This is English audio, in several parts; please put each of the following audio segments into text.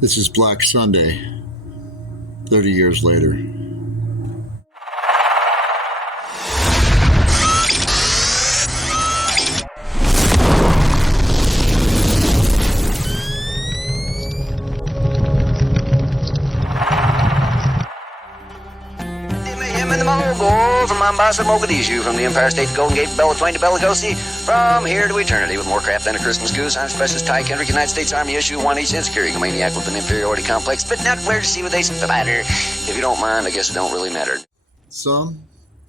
This is Black Sunday, 30 years later. From Mombasa, Mogadishu, from the Empire State to Golden Gate, Bella Twain to Belagosi, from here to eternity with more crap than a Christmas goose. I'm Specialist Ty Kendrick, United States Army issue 1H insecurity maniac with an inferiority complex, but not where to see what they matter. If you don't mind, I guess it don't really matter. Some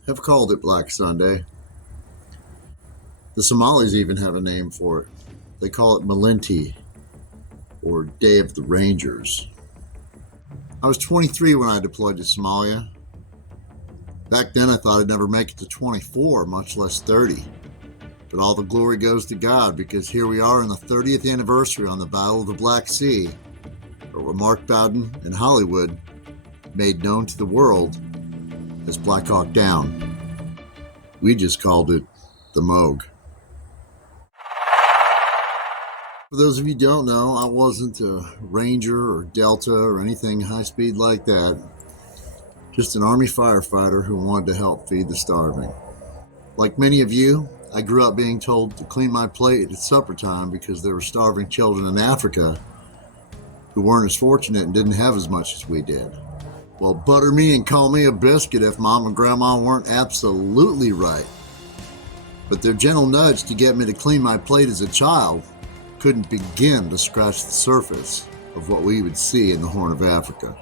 have called it Black Sunday. The Somalis even have a name for it. They call it Malindi, or Day of the Rangers. I was 23 when I deployed to Somalia. Back then I thought I'd never make it to 24, much less 30. But all the glory goes to God, because here we are in the 30th anniversary on the Battle of the Black Sea, where Mark Bowden and Hollywood made known to the world as Black Hawk Down. We just called it the Moog. For those of you who don't know, I wasn't a Ranger or Delta or anything high speed like that. Just an Army firefighter who wanted to help feed the starving. Like many of you, I grew up being told to clean my plate at supper time because there were starving children in Africa who weren't as fortunate and didn't have as much as we did. Well, butter me and call me a biscuit if Mom and Grandma weren't absolutely right. But their gentle nudge to get me to clean my plate as a child couldn't begin to scratch the surface of what we would see in the Horn of Africa.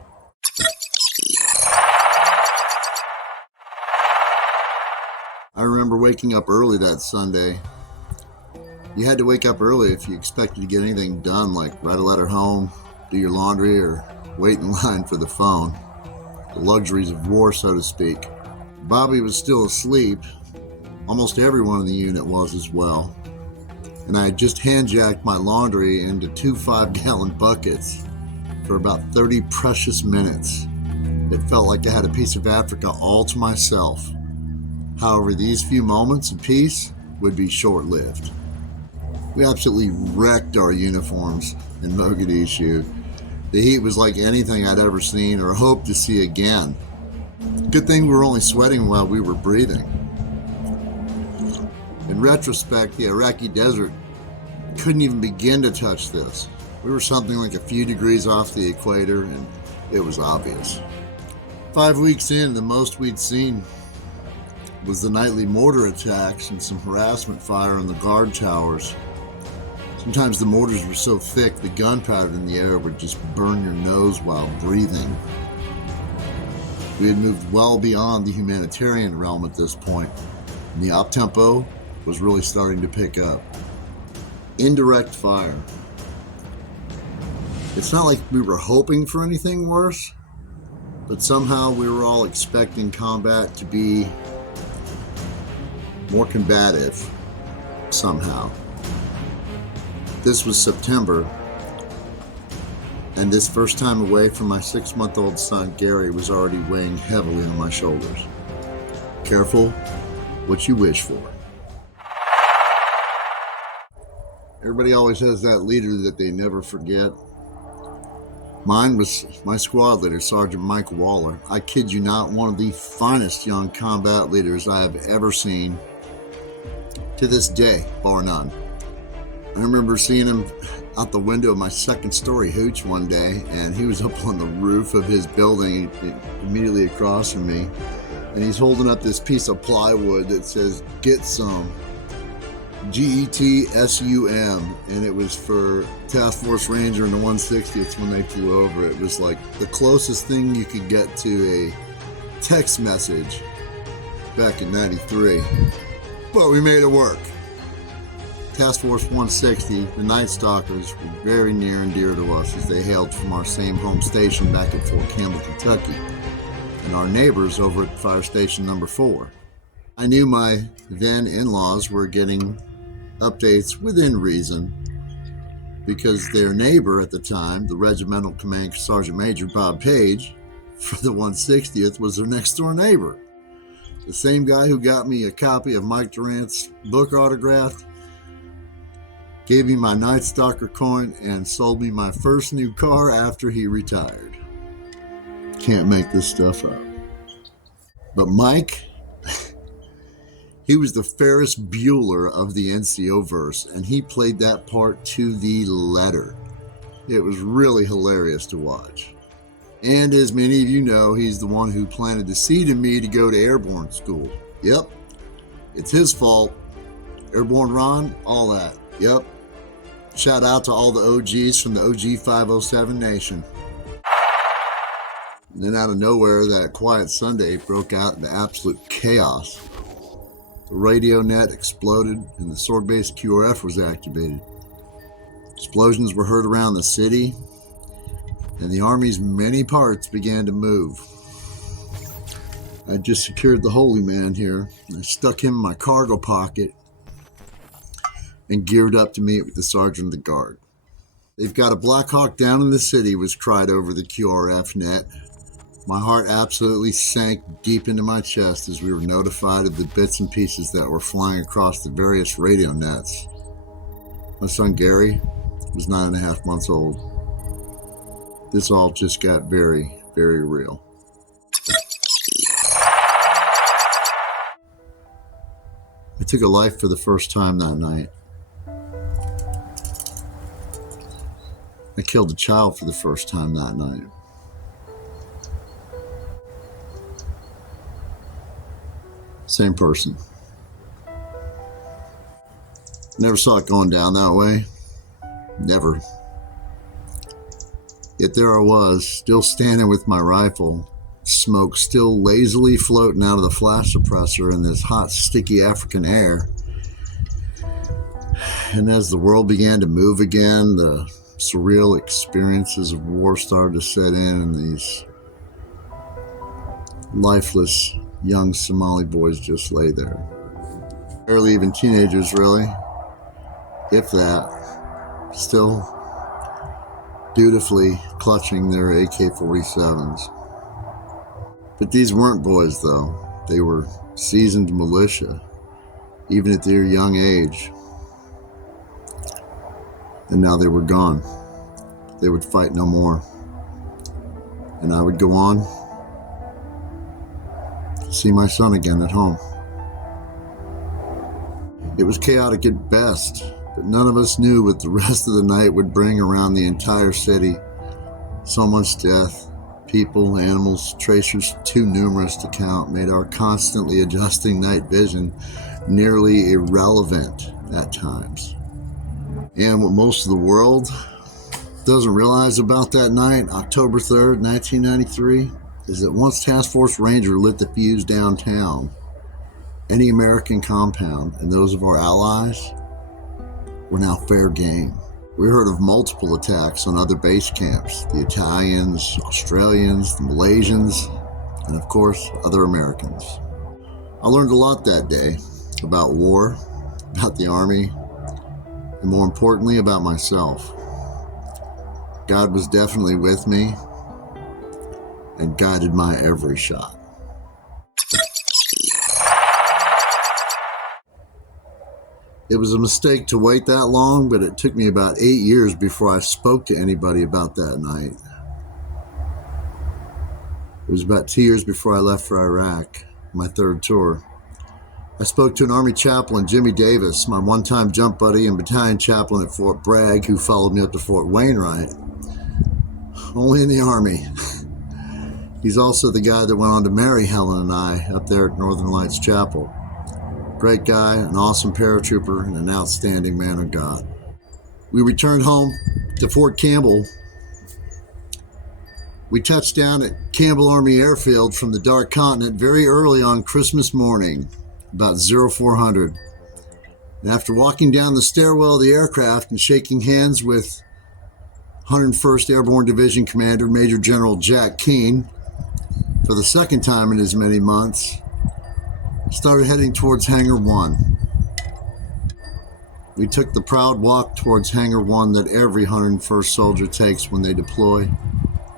I remember waking up early that Sunday. You had to wake up early if you expected to get anything done, like write a letter home, do your laundry, or wait in line for the phone. The luxuries of war, so to speak. Bobby was still asleep. Almost everyone in the unit was as well. And I had just hand-jacked my laundry into 2 5-gallon buckets for about 30 precious minutes. It felt like I had a piece of Africa all to myself. However, these few moments of peace would be short-lived. We absolutely wrecked our uniforms in Mogadishu. The heat was like anything I'd ever seen or hoped to see again. Good thing we were only sweating while we were breathing. In retrospect, the Iraqi desert couldn't even begin to touch this. We were something like a few degrees off the equator, and it was obvious. 5 weeks in, the most we'd seen was the nightly mortar attacks and some harassment fire on the guard towers. Sometimes the mortars were so thick the gunpowder in the air would just burn your nose while breathing. We had moved well beyond the humanitarian realm at this point, and the op-tempo was really starting to pick up. Indirect fire. It's not like we were hoping for anything worse, but somehow we were all expecting combat to be more combative, somehow. This was September, and this first time away from my 6-month-old son, Gary, was already weighing heavily on my shoulders. Careful what you wish for. Everybody always has that leader that they never forget. Mine was my squad leader, Sergeant Mike Waller. I kid you not, one of the finest young combat leaders I have ever seen. To this day, bar none. I remember seeing him out the window of my second-story hooch one day, and he was up on the roof of his building immediately across from me, and he's holding up this piece of plywood that says, "Get some." GETSUM, and it was for Task Force Ranger and the 160th when they flew over. It was like the closest thing you could get to a text message back in '93. But we made it work. Task Force 160, the Night Stalkers, were very near and dear to us as they hailed from our same home station back at Fort Campbell, Kentucky, and our neighbors over at Fire Station Number 4. I knew my then in-laws were getting updates within reason because their neighbor at the time, the Regimental Command Sergeant Major Bob Page, for the 160th, was their next-door neighbor. The same guy who got me a copy of Mike Durant's book autographed gave me my Night Stalker coin, and sold me my first new car after he retired. Can't make this stuff up. But Mike, he was the Ferris Bueller of the NCO verse, and he played that part to the letter. It was really hilarious to watch. And as many of you know, he's the one who planted the seed in me to go to airborne school. Yep, it's his fault. Airborne Ron, all that. Yep. Shout out to all the OGs from the OG 507 Nation. And then out of nowhere, that quiet Sunday broke out into absolute chaos. The radio net exploded and the sword base QRF was activated. Explosions were heard around the city, and the Army's many parts began to move. I just secured the Holy Man here. I stuck him in my cargo pocket and geared up to meet with the Sergeant of the Guard. "They've got a Black Hawk down in the city," was cried over the QRF net. My heart absolutely sank deep into my chest as we were notified of the bits and pieces that were flying across the various radio nets. My son Gary was 9.5 months old. This all just got very, very real. I took a life for the first time that night. I killed a child for the first time that night. Same person. Never saw it going down that way. Never. Yet there I was, still standing with my rifle, smoke still lazily floating out of the flash suppressor in this hot, sticky African air. And as the world began to move again, the surreal experiences of war started to set in, and these lifeless young Somali boys just lay there. Barely even teenagers, really. If that. Still dutifully clutching their AK-47s. But these weren't boys, though. They were seasoned militia, even at their young age. And now they were gone. They would fight no more. And I would go on to see my son again at home. It was chaotic at best, but none of us knew what the rest of the night would bring around the entire city. So much death, people, animals, tracers too numerous to count, made our constantly adjusting night vision nearly irrelevant at times. And what most of the world doesn't realize about that night, October 3rd, 1993, is that once Task Force Ranger lit the fuse downtown, any American compound and those of our allies were now fair game. We heard of multiple attacks on other base camps, the Italians, Australians, the Malaysians, and of course, other Americans. I learned a lot that day about war, about the Army, and more importantly, about myself. God was definitely with me and guided my every shot. It was a mistake to wait that long, but it took me about 8 years before I spoke to anybody about that night. It was about 2 years before I left for Iraq, my third tour. I spoke to an Army chaplain, Jimmy Davis, my one-time jump buddy and battalion chaplain at Fort Bragg, who followed me up to Fort Wainwright. Only in the Army. He's also the guy that went on to marry Helen and I up there at Northern Lights Chapel. Great guy, an awesome paratrooper, and an outstanding man of God. We returned home to Fort Campbell. We touched down at Campbell Army Airfield from the Dark Continent very early on Christmas morning, about 0400. And after walking down the stairwell of the aircraft and shaking hands with 101st Airborne Division Commander Major General Jack Keane for the second time in as many months, started heading towards Hangar 1. We took the proud walk towards Hangar 1 that every 101st soldier takes when they deploy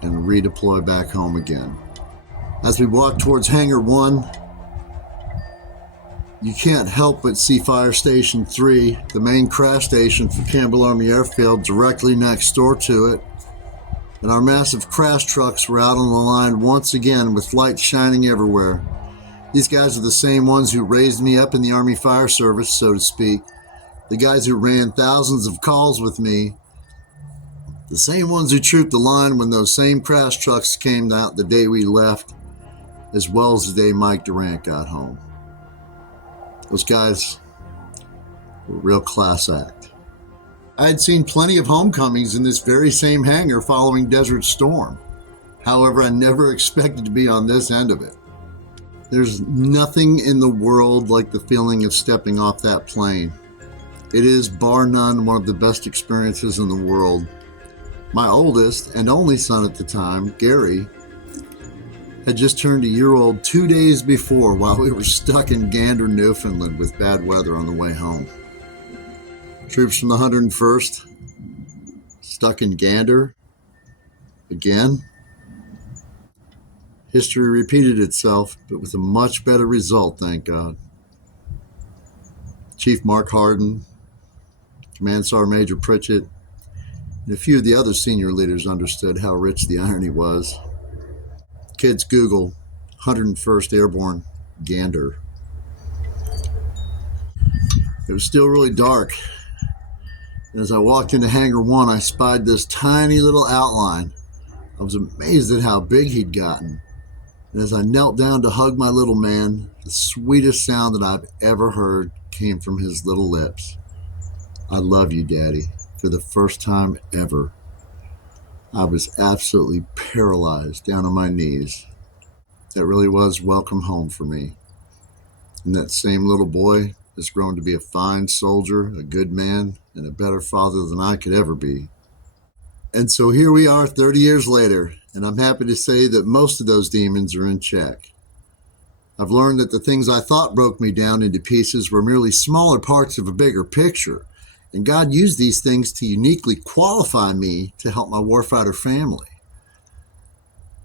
and redeploy back home again. As we walked towards Hangar 1, you can't help but see Fire Station 3, the main crash station for Campbell Army Airfield, directly next door to it. And our massive crash trucks were out on the line once again with lights shining everywhere. These guys are the same ones who raised me up in the Army Fire Service, so to speak. The guys who ran thousands of calls with me. The same ones who trooped the line when those same crash trucks came out the day we left, as well as the day Mike Durant got home. Those guys were a real class act. I had seen plenty of homecomings in this very same hangar following Desert Storm. However, I never expected to be on this end of it. There's nothing in the world like the feeling of stepping off that plane. It is, bar none, one of the best experiences in the world. My oldest and only son at the time, Gary, had just turned a year old 2 days before while we were stuck in Gander, Newfoundland with bad weather on the way home. Troops from the 101st, stuck in Gander, again. History repeated itself, but with a much better result, thank God. Chief Mark Harden, Command Sergeant Major Pritchett, and a few of the other senior leaders understood how rich the irony was. Kids Google 101st Airborne Gander. It was still really dark. And as I walked into Hangar 1, I spied this tiny little outline. I was amazed at how big he'd gotten. And as I knelt down to hug my little man, the sweetest sound that I've ever heard came from his little lips. I love you, Daddy, for the first time ever. I was absolutely paralyzed down on my knees. That really was welcome home for me. And that same little boy has grown to be a fine soldier, a good man, and a better father than I could ever be. And so here we are 30 years later, and I'm happy to say that most of those demons are in check. I've learned that the things I thought broke me down into pieces were merely smaller parts of a bigger picture, and God used these things to uniquely qualify me to help my warfighter family.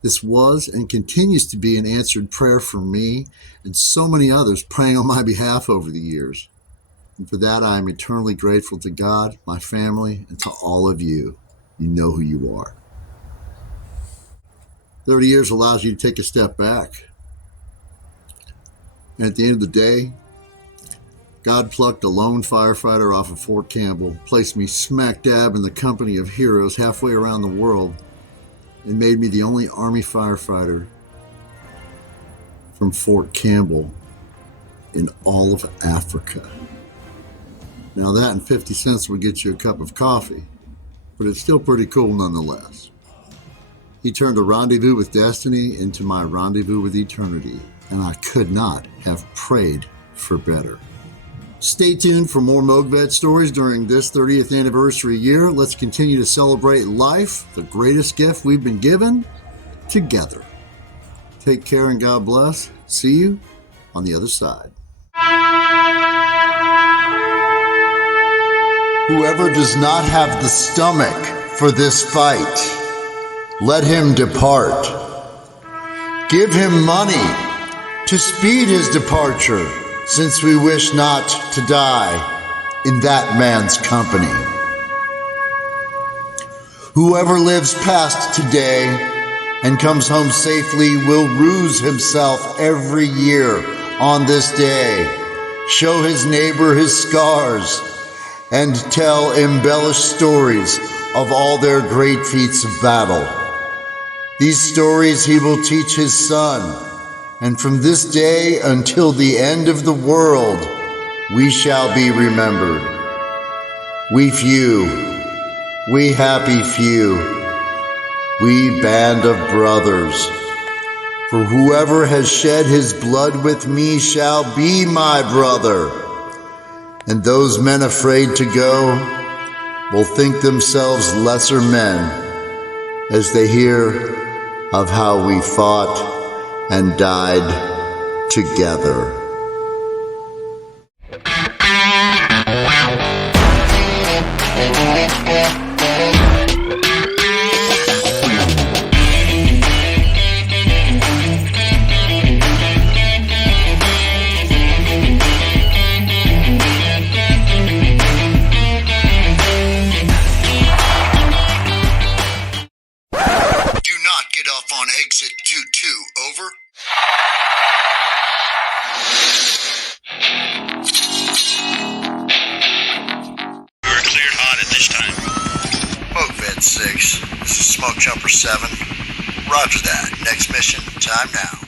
This was and continues to be an answered prayer for me and so many others praying on my behalf over the years. And for that, I am eternally grateful to God, my family, and to all of you. You know who you are. 30 years allows you to take a step back. And at the end of the day, God plucked a lone firefighter off of Fort Campbell, placed me smack dab in the company of heroes halfway around the world, and made me the only Army firefighter from Fort Campbell in all of Africa. Now that and 50 cents would get you a cup of coffee, but it's still pretty cool nonetheless. He turned a rendezvous with destiny into my rendezvous with eternity, and I could not have prayed for better. Stay tuned for more MoGVet stories during this 30th anniversary year. Let's continue to celebrate life, the greatest gift we've been given, together. Take care and God bless. See you on the other side. Whoever does not have the stomach for this fight, let him depart. Give him money to speed his departure, since we wish not to die in that man's company. Whoever lives past today and comes home safely will ruse himself every year on this day, show his neighbor his scars, and tell embellished stories of all their great feats of battle. These stories he will teach his son, and from this day until the end of the world, we shall be remembered. We few, we happy few, we band of brothers. For whoever has shed his blood with me shall be my brother. And those men afraid to go will think themselves lesser men as they hear of how we fought and died together. on exit 22, over. We're cleared hot at this time. Smoke Vet 6, this is Smoke Jumper 7. Roger that. Next mission, time now.